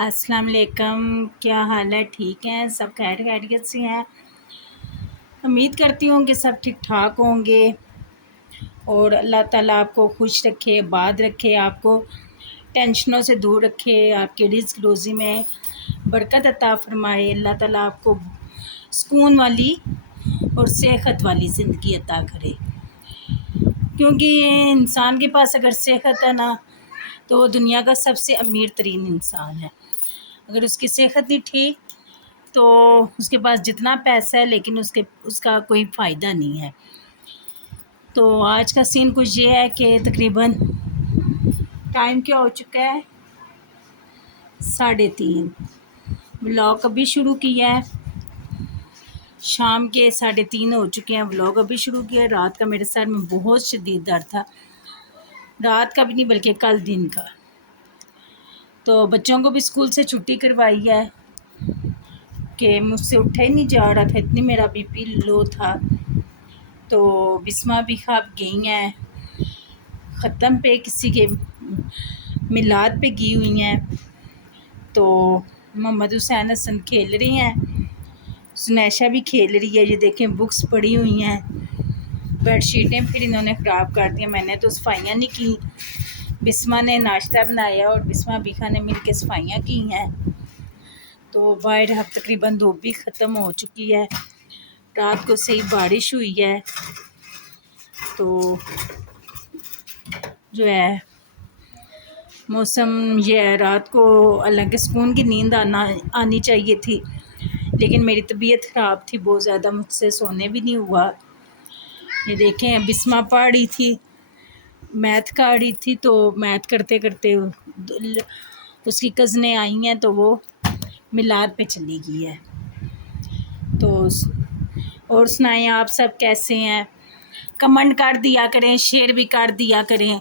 अस्सलाम वालेकुम। क्या हाल है? ठीक हैं सब? खैरियत से हैं? उम्मीद करती हूँ कि सब ठीक ठाक होंगे और अल्लाह ताला आपको खुश रखे, आबाद रखे, आपको टेंशनों से दूर रखे, आपके रिज़्क़ रोज़ी में बरकत अता फ़रमाए। अल्लाह ताला आपको सुकून वाली और सेहत वाली ज़िंदगी अता करे, क्योंकि इंसान के पास अगर सेहत है ना तो वो दुनिया का सबसे अमीर तरीन इंसान है। अगर उसकी सेहत नहीं ठीक तो उसके पास जितना पैसा है लेकिन उसका कोई फ़ायदा नहीं है। तो आज का सीन कुछ ये है कि तकरीबन टाइम क्या हो चुका है, 3:30। व्लॉग अभी शुरू किया है, शाम के 3:30 हो चुके हैं। व्लॉग अभी शुरू किया है। रात का मेरे सर में बहुत शदीद दर्द था, रात का भी नहीं बल्कि कल दिन का। तो बच्चों को भी स्कूल से छुट्टी करवाई है कि मुझसे उठा ही नहीं जा रहा था, इतनी मेरा बीपी लो था। तो बिस्मा भी खाब गई हैं ख़त्म पे, किसी के मिलाद पे गई हुई हैं। तो मोहम्मद हुसैन हसन खेल रही हैं, सुनैशा भी खेल रही है। ये देखें बुक्स पड़ी हुई हैं, बेडशीटें फिर इन्होंने ख़राब कर दी। मैंने तो सफाइयाँ नहीं की, बिस्मा ने नाश्ता बनाया और बिस्मा बीखा ने मिल के सफाइयाँ की हैं। तो बाहर अब तकरीबन धूप भी ख़त्म हो चुकी है, रात को सही बारिश हुई है। तो जो है मौसम ये है, रात को हालांकि सुकून की नींद आनी चाहिए थी, लेकिन मेरी तबीयत ख़राब थी बहुत ज़्यादा, मुझसे सोने भी नहीं हुआ। ये देखें बिस्मा पढ़ रही थी, मैथ कर रही थी, तो मैथ करते करते उसकी कज़नें आई हैं तो वो मिलाद पे चली गई है। तो और सुनाएं, आप सब कैसे हैं? कमेंट कर दिया करें, शेयर भी कर दिया करें,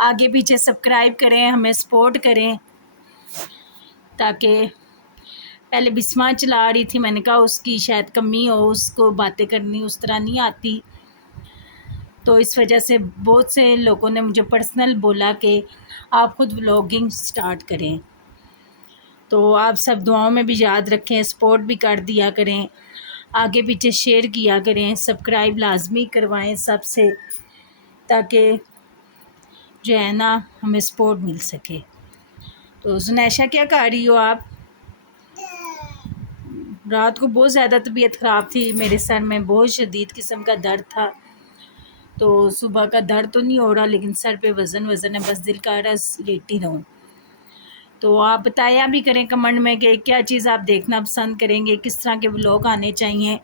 आगे पीछे सब्सक्राइब करें, हमें सपोर्ट करें। ताकि पहले बिस्मा चला रही थी, मैंने कहा उसकी शायद कमी हो, उसको बातें करनी उस तरह नहीं आती, तो इस वजह से बहुत से लोगों ने मुझे पर्सनल बोला कि आप ख़ुद व्लॉगिंग स्टार्ट करें। तो आप सब दुआओं में भी याद रखें, सपोर्ट भी कर दिया करें, आगे पीछे शेयर किया करें, सब्सक्राइब लाजमी करवाएं सबसे, ताकि जो है ना हमें सपोर्ट मिल सके। तो जुनैशा क्या कर रही हो आप? रात को बहुत ज़्यादा तबीयत ख़राब थी, मेरे सर में बहुत शदीद किस्म का दर्द था। तो सुबह का दर्द तो नहीं हो रहा, लेकिन सर पे वज़न है, बस दिल का रस लेटी रहूँ। तो आप बताया भी करें कमेंट में कि क्या चीज़ आप देखना पसंद करेंगे, किस तरह के व्लॉग आने चाहिए।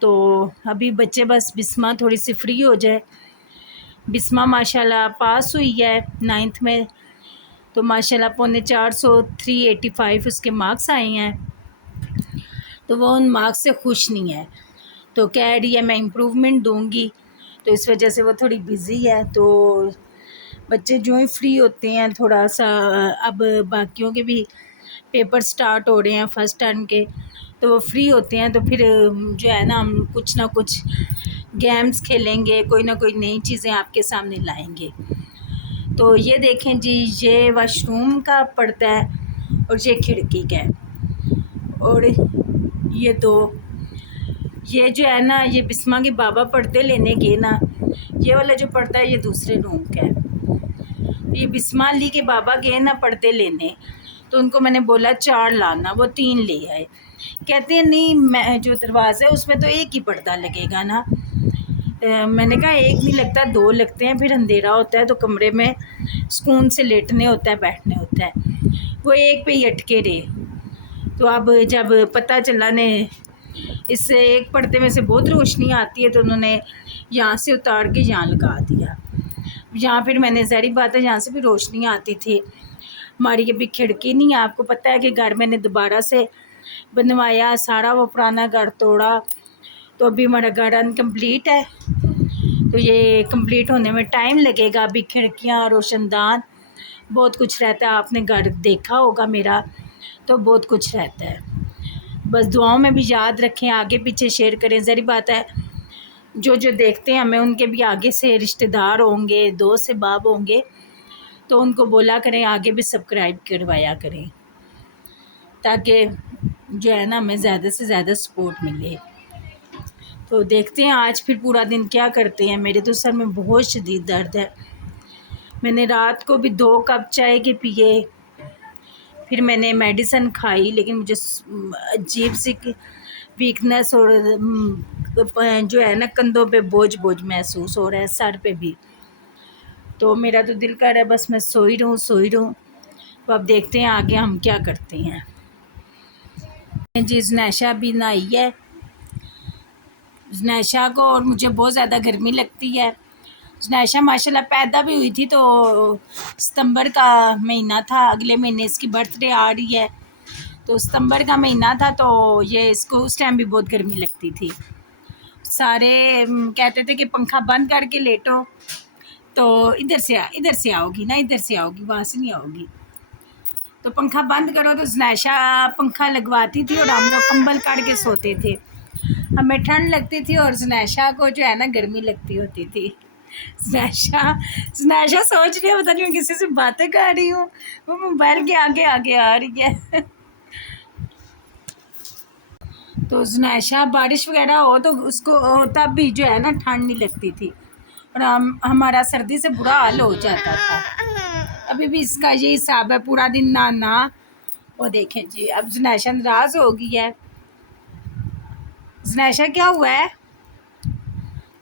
तो अभी बच्चे बस बिस्मा थोड़ी सी फ्री हो जाए। बिस्मा माशाल्लाह पास हुई है 9th में, तो माशाल्लाह 450 385 उसके मार्क्स आए हैं। तो वो उन मार्क्स से खुश नहीं है, तो कह रही है मैं इम्प्रूवमेंट दूंगी, तो इस वजह से वो थोड़ी बिज़ी है। तो बच्चे जो ही फ्री होते हैं थोड़ा सा, अब बाकियों के भी पेपर स्टार्ट हो रहे हैं फर्स्ट टर्म के, तो वो फ्री होते हैं, तो फिर जो है ना हम कुछ ना कुछ गेम्स खेलेंगे, कोई ना कोई नई चीज़ें आपके सामने लाएंगे। तो ये देखें जी, ये वॉशरूम का पर्दा है और ये खिड़की का है, और ये जो है ना, ये बिस्मा के बाबा पर्दे लेने गए ना, ये वाला जो पर्दा है ये दूसरे रूम का है। ये बिस्मा ली के बाबा गए ना पर्दे लेने, तो उनको मैंने बोला 4 लाना, वो 3 ले आए। कहते हैं नहीं, मैं जो दरवाज़ा है उसमें तो एक ही पर्दा लगेगा ना। मैंने कहा एक नहीं लगता, 2 लगते हैं, फिर अंधेरा होता है तो कमरे में सुकून से लेटने होता है, बैठने होता है। वो एक पे ही अटके रहे। तो अब जब पता चला ने इससे एक पर्दे में से बहुत रोशनी आती है, तो उन्होंने यहाँ से उतार के यहाँ लगा दिया। यहाँ फिर मैंने ज़ाहिर बात है यहाँ से भी रोशनी आती थी। हमारी अभी खिड़की नहीं है, आपको पता है कि घर मैंने दोबारा से बनवाया, सारा वो पुराना घर तोड़ा, तो अभी हमारा घर अनकम्प्लीट है। तो ये कंप्लीट होने में टाइम लगेगा। अभी खिड़कियाँ, रोशनदान, बहुत कुछ रहता है। आपने घर देखा होगा मेरा, तो बहुत कुछ रहता है। बस दुआओं में भी याद रखें, आगे पीछे शेयर करें। ज़री बात है जो जो देखते हैं हमें उनके भी आगे से रिश्तेदार होंगे, दोस्त से बाब होंगे, तो उनको बोला करें, आगे भी सब्सक्राइब करवाया करें। ताकि जो है ना हमें ज़्यादा से ज़्यादा सपोर्ट मिले। तो देखते हैं आज फिर पूरा दिन क्या करते हैं। मेरे तो सर में बहुत शदीद दर्द है। मैंने रात को भी 2 कप चाय के पिए, फिर मैंने मेडिसिन खाई, लेकिन मुझे अजीब सी वीकनेस और जो है ना कंधों पे बोझ बोझ महसूस हो रहा है, सर पे भी। तो मेरा तो दिल कर रहा है बस मैं सोई रहूँ। तो अब देखते हैं आगे हम क्या करते हैं। जी ज़नैशा भी नहाई है। ज़नैशा को और मुझे बहुत ज़्यादा गर्मी लगती है। ज़नैशा माशाल्लाह पैदा भी हुई थी तो सितंबर का महीना था, अगले महीने इसकी बर्थडे आ रही है, तो सितंबर का महीना था, तो ये इसको उस टाइम भी बहुत गर्मी लगती थी। सारे कहते थे कि पंखा बंद करके लेटो, तो इधर से आओगी ना, इधर से आओगी, वहाँ से नहीं आओगी। तो पंखा बंद करो तो ज़नैशा पंखा लगवाती थी और हम लोग कंबल काट के सोते थे। हमें ठंड लगती थी और ज़नैशा को जो है ना गर्मी लगती होती थी। ज़नैशा सोच रही है पता नहीं मैं किसी से बातें कर रही हूँ, वो मोबाइल के आगे आगे आ रही है। तो ज़नैशा बारिश वगैरह हो तो उसको तब भी जो है ना ठंड नहीं लगती थी और हमारा सर्दी से बुरा हाल हो जाता था। अभी भी इसका ये हिसाब है, पूरा दिन ना वो देखें जी। अब ज़नैशा नाराज़ हो गई है। ज़नैशा क्या हुआ है,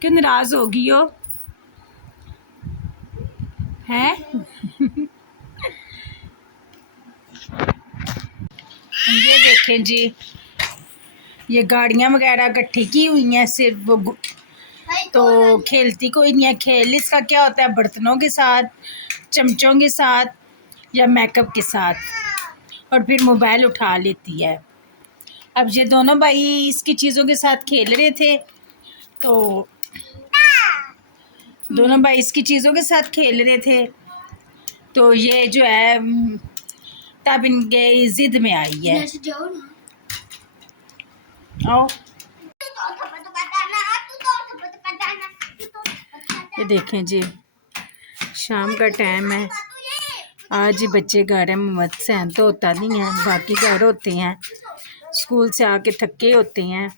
क्यों नाराज़ हो गई हो हैं? ये देखें जी, ये गाड़ियाँ वगैरह इकट्ठी की हुई हैं, सिर्फ वो तो खेलती कोई नहीं है। खेल इसका क्या होता है, बर्तनों के साथ, चमचों के साथ या मेकअप के साथ, और फिर मोबाइल उठा लेती है। अब ये दोनों भाई इसकी चीज़ों के साथ खेल रहे थे, तो दोनों भाई इसकी चीज़ों के साथ खेल रहे थे, तो ये जो है तब इनके ज़िद में आई है। आओ ये देखें जी, शाम का टाइम है। आज ही बच्चे घर हैं, मोहम्मद सहन तो होता नहीं है, बाकी घर होते हैं, स्कूल से आके थके होते हैं।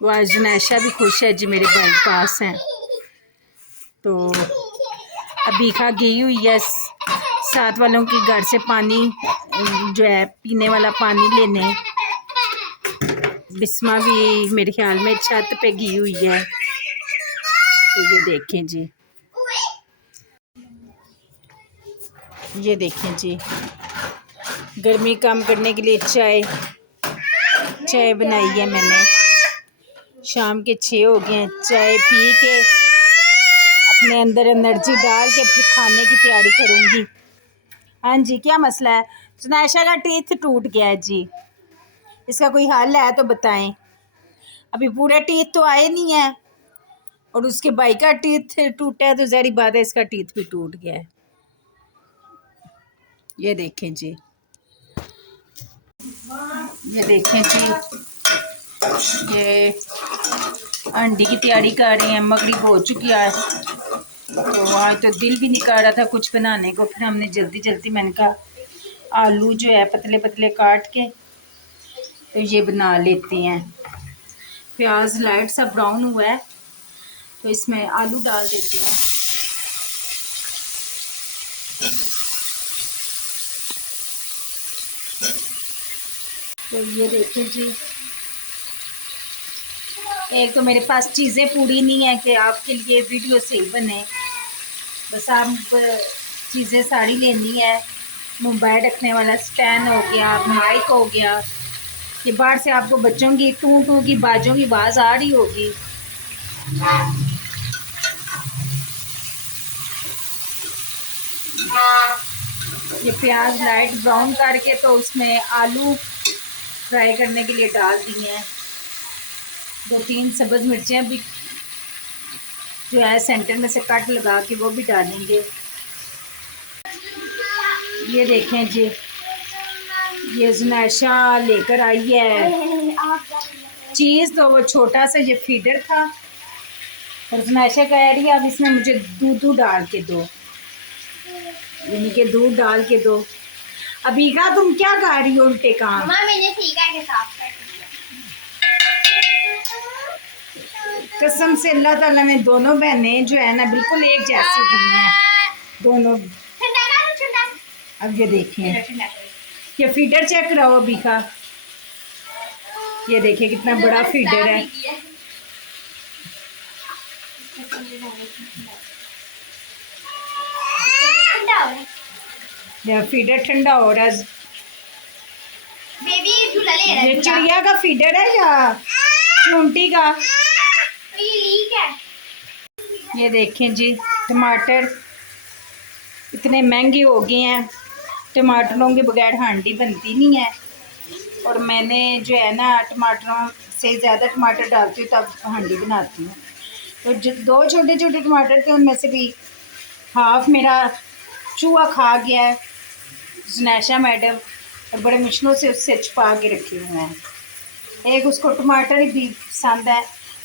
तो आज ज़नैशा भी खुश है जी, मेरे भाई पास हैं। तो अबीखा गई हुई है साथ वालों के घर से पानी जो है पीने वाला पानी लेने। बिस्मा भी मेरे ख्याल में छत पे गई हुई है। तो ये देखें जी, ये देखें जी, गर्मी कम करने के लिए चाय बनाई है मैंने। शाम के 6 हो गए हैं। चाय पी के अपने अंदर एनर्जी डाल के फिर खाने की तैयारी करूँगी। हाँ जी, क्या मसला है? ज़नैशा का टीथ टूट गया है जी, इसका कोई हल है तो बताएं। अभी पूरे टीथ तो आए नहीं है, और उसके भाई का टीथ टूटा है तो ज़ाहिर बात है इसका टीथ भी टूट गया है। ये देखें जी, ये देखें जी, ये अंडी की तैयारी कर रहे हैं। मगरिब हो चुकी है, तो आज तो दिल भी नहीं कर रहा था कुछ बनाने को, फिर हमने जल्दी मैंने कहा आलू जो है पतले पतले काट के तो ये बना लेते हैं। प्याज लाइट सा ब्राउन हुआ है तो इसमें आलू डाल देते हैं। तो ये देखिए जी, एक तो मेरे पास चीज़ें पूरी नहीं है कि आपके लिए वीडियो सही बने, बस आप चीज़ें सारी लेनी है। मोबाइल रखने वाला स्टैंड हो गया, माइक हो गया। ये बाहर से आपको बच्चों की टू टू की बाजों की आवाज़ आ रही होगी। ये प्याज लाइट ब्राउन करके तो उसमें आलू फ्राई करने के लिए डाल दिए हैं। 2-3 सब्ज़ मिर्चें भी जो है सेंटर में से कट लगा के वो भी डालेंगे। ये देखें जी, ये ज़नैशा लेकर आई है चीज़, तो वो छोटा सा ये फीडर था और ज़नैशा कह रही है अब इसमें मुझे दूध डाल के दो, यानी कि दूध डाल के दो। अबीका तुम क्या कर रही हो उल्टे काम? मम्मा मैंने सीखा है कि साफ कर कसम से अल्लाह ताला ने दोनों बहनें जो है ना बिल्कुल एक जैसी दी हैं दोनों। ठंडा कर ठंडा। अब ये देखिए, ठंडा कर। ये फीडर चेक कराओ अबीका। ये देखिए कितना बड़ा फीडर है। ठंडा हो रहा है। यह फीडर ठंडा हो रहा है। बेबी झूला ले रहा है। ये चिड़िया का फीडर है या चूंटी का? ये लीक है। ये देखें जी, टमाटर इतने महंगे हो गए हैं, टमाटरों के बगैर हांडी बनती नहीं है। और मैंने जो है ना टमाटरों से ज़्यादा टमाटर डालती हूँ तब हांडी बनाती हूँ। तो जो 2 छोटे छोटे टमाटर थे उनमें से भी हाफ मेरा चूहा खा गया है, जुनैशा मैडम, और बड़े मुश्किलों से उससे छुपा के रखे हुए हैं। एक उसको टमाटर ही भी पसंद है,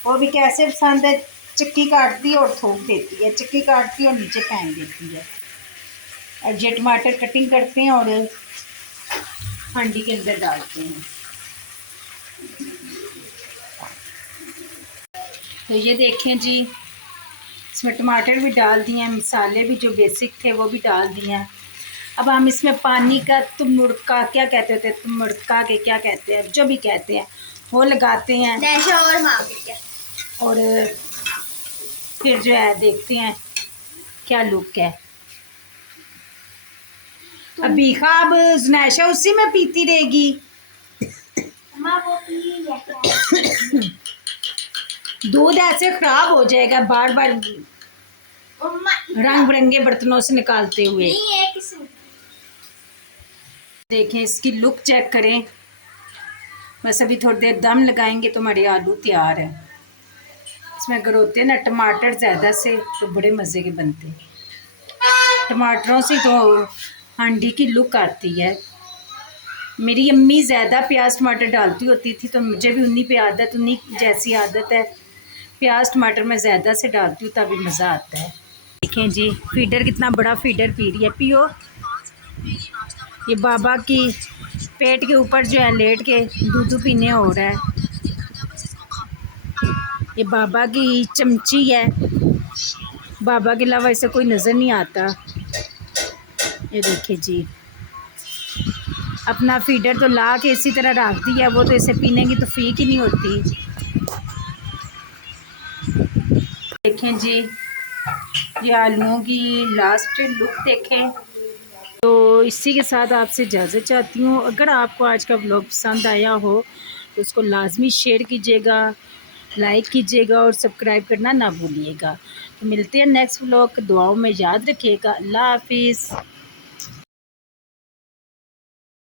वो भी कैसे पसंद है, चक्की काटती है और थोक देती है, चक्की काटती है और नीचे फेंक देती है। और ये टमाटर कटिंग करते हैं और हांडी के अंदर डालते हैं। तो ये देखें जी, इसमें टमाटर भी डाल दिए हैं, मसाले भी जो बेसिक थे वो भी डाल दिए हैं। अब हम इसमें पानी का तुमुड़का, क्या कहते थे, तुमुड़का के क्या कहते हैं, जो भी कहते हैं वो लगाते हैं। और फिर जो है देखते हैं क्या लुक है। अबीका अब जुनैशा उसी में पीती रहेगी। दूध ऐसे खराब हो जाएगा बार बार रंग बिरंगे बर्तनों से निकालते हुए। देखें इसकी लुक चेक करें। बस अभी थोड़ी देर दम लगाएंगे तो हमारे आलू तैयार है। इसमें अगर होते ना टमाटर ज़्यादा से तो बड़े मज़े के बनते। टमाटरों से तो हांडी की लुक आती है। मेरी अम्मी ज़्यादा प्याज टमाटर डालती होती थी तो मुझे भी उन्हीं पे आदत, उन्हीं जैसी आदत है। प्याज टमाटर मैं ज़्यादा से डालती हूँ तभी मज़ा आता है। देखें जी, फीडर कितना बड़ा फीडर पी रही है, पियो। ये बाबा की पेट के ऊपर जो है लेट के दूध पीने हो रहा है। ये बाबा की चमची है, बाबा के अलावा इसे कोई नज़र नहीं आता। ये देखिए जी, अपना फीडर तो ला के इसी तरह रख दिया, वो तो इसे पीने की तो फीक ही नहीं होती। देखें जी, ये आलूओं की लास्ट लुक देखें। तो इसी के साथ आपसे इजाज़त चाहती हूँ। अगर आपको आज का व्लॉग पसंद आया हो तो उसको लाजमी शेयर कीजिएगा, लाइक कीजिएगा और सब्सक्राइब करना ना भूलिएगा। तो मिलते हैं नेक्स्ट व्लॉग। दुआओं में याद रखिएगा। अल्लाह हाफिज़।